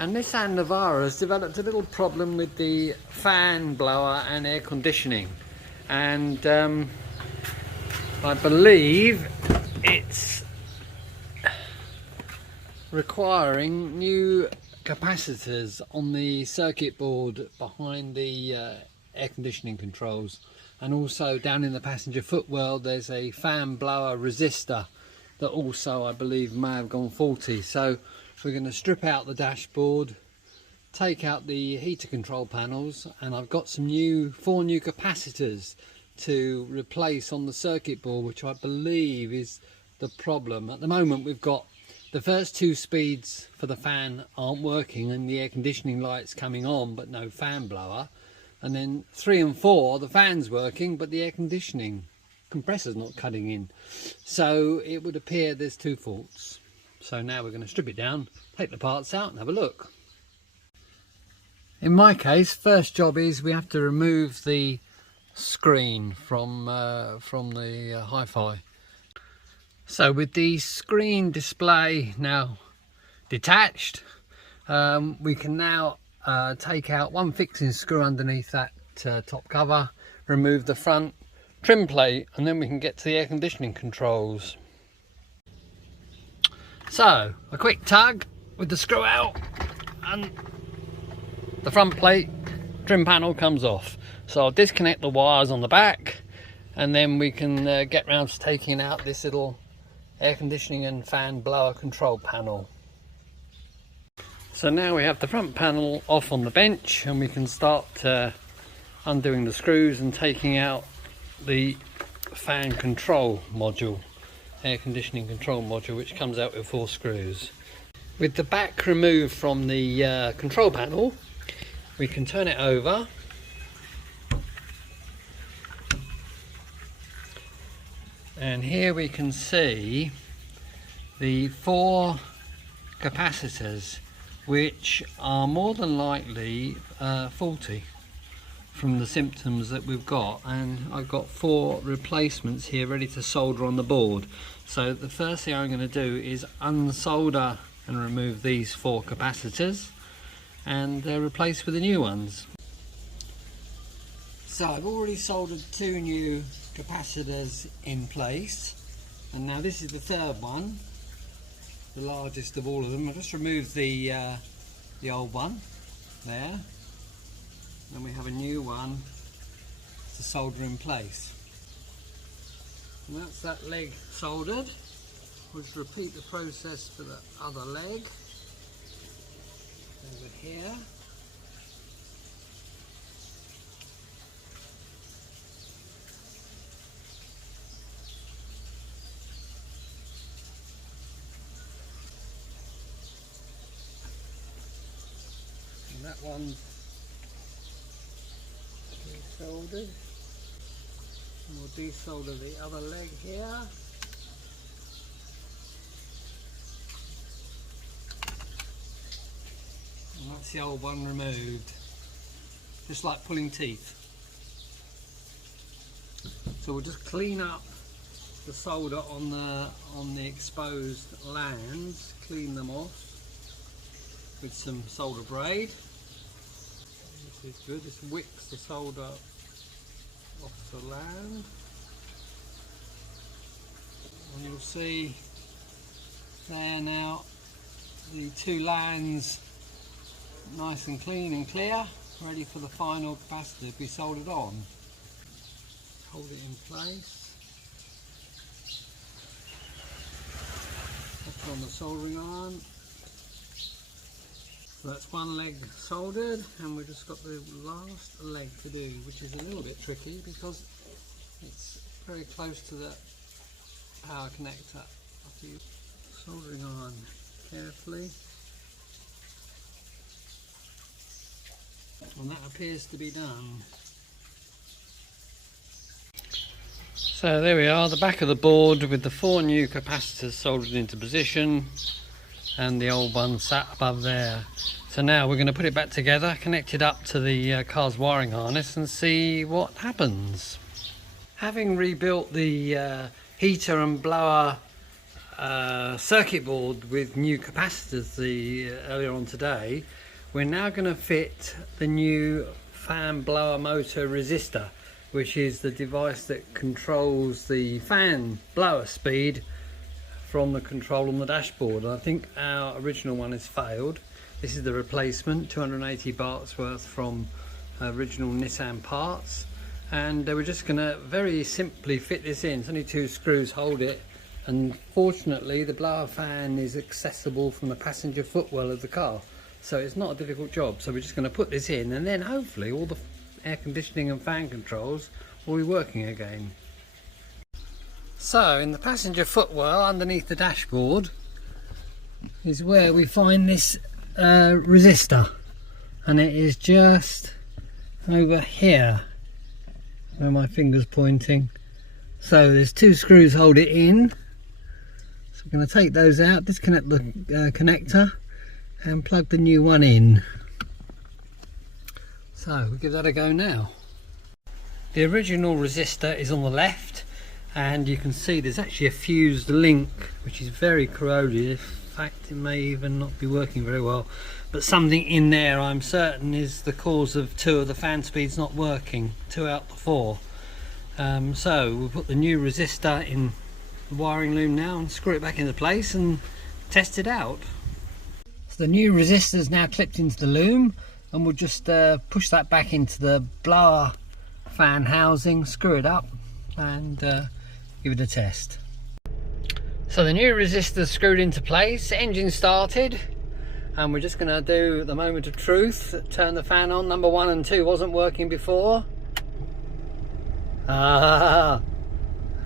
And Nissan Navara has developed a little problem with the fan blower and air conditioning, and I believe it's requiring new capacitors on the circuit board behind the air conditioning controls, and also down in the passenger footwell there's a fan blower resistor that also I believe may have gone faulty. So we're going to strip out the dashboard, take out the heater control panels, and I've got some four new capacitors to replace on the circuit board, which I believe is the problem. At the moment we've got the first two speeds for the fan aren't working and the air conditioning light's coming on but no fan blower, and then 3 and 4 the fan's working but the air conditioning compressor's not cutting in. So it would appear there's two faults. So now we're going to strip it down, take the parts out and have a look. In my case, first job is we have to remove the screen from the hi-fi. So with the screen display now detached, we can now take out one fixing screw underneath that top cover, remove the front trim plate, and then we can get to the air conditioning controls. So a quick tug with the screw out and the front plate trim panel comes off. So I'll disconnect the wires on the back, and then we can get round to taking out this little air conditioning and fan blower control panel. So now we have the front panel off on the bench, and we can start undoing the screws and taking out the fan control module, air conditioning control module, which comes out with 4 screws. With the back removed from the control panel, we can turn it over and here we can see the 4 capacitors, which are more than likely faulty from the symptoms that we've got, and I've got 4 replacements here ready to solder on the board. So the first thing I'm going to do is unsolder and remove these 4 capacitors and replace with the new ones. So I've already soldered 2 new capacitors in place, and now this is the 3rd one, the largest of all of them. I'll just remove the old one there, and we have a new one to solder in place. And that's that leg soldered. We'll just repeat the process for the other leg over here. And that one's soldered. And we'll desolder the other leg here. And that's the old one removed, just like pulling teeth. So we'll just clean up the solder on the exposed lands, clean them off with some solder braid. This is good. This wicks the solder off the land, and you'll see there now the 2 lands nice and clean and clear, ready for the final capacitor to be soldered on. Hold it in place, put on the soldering iron. So that's one leg soldered, and we've just got the last leg to do, which is a little bit tricky because it's very close to the power connector. After you soldering on carefully, and that appears to be done. So there we are, the back of the board with the 4 new capacitors soldered into position and the old one sat above there. So now we're going to put it back together, connect it up to the car's wiring harness and see what happens. Having rebuilt the heater and blower circuit board with new capacitors earlier on today, we're now going to fit the new Fan Blower Motor Resistor, which is the device that controls the fan blower speed from the control on the dashboard. I think our original one has failed. This is the replacement, 280 bahts worth from original Nissan parts, and we're just going to very simply fit this in. It's only 2 screws hold it, and fortunately the blower fan is accessible from the passenger footwell of the car, so it's not a difficult job. So we're just going to put this in, and then hopefully all the air conditioning and fan controls will be working again. So in the passenger footwell underneath the dashboard is where we find this resistor, and it is just over here where my finger's pointing. So there's 2 screws hold it in, so I'm going to take those out, disconnect the connector and plug the new one in. So we'll give that a go now. The original resistor is on the left, and you can see there's actually a fused link which is very corroded. In fact, it may even not be working very well, but something in there I'm certain is the cause of 2 of the fan speeds not working, 2 out of 4. So we'll put the new resistor in the wiring loom now and screw it back into place and test it out. So the new resistor is now clipped into the loom, and we'll just push that back into the blower fan housing, screw it up and give it a test. So the new resistor screwed into place, engine started, and we're just going to do the moment of truth, turn the fan on. Number 1 and 2 wasn't working before.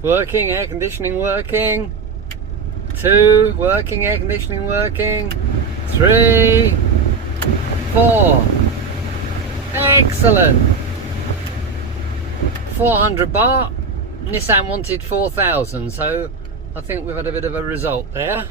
Working, air conditioning working. 2 working, air conditioning working. 3, 4. Excellent. 400 baht. Nissan wanted 4,000, so I think we've had a bit of a result there.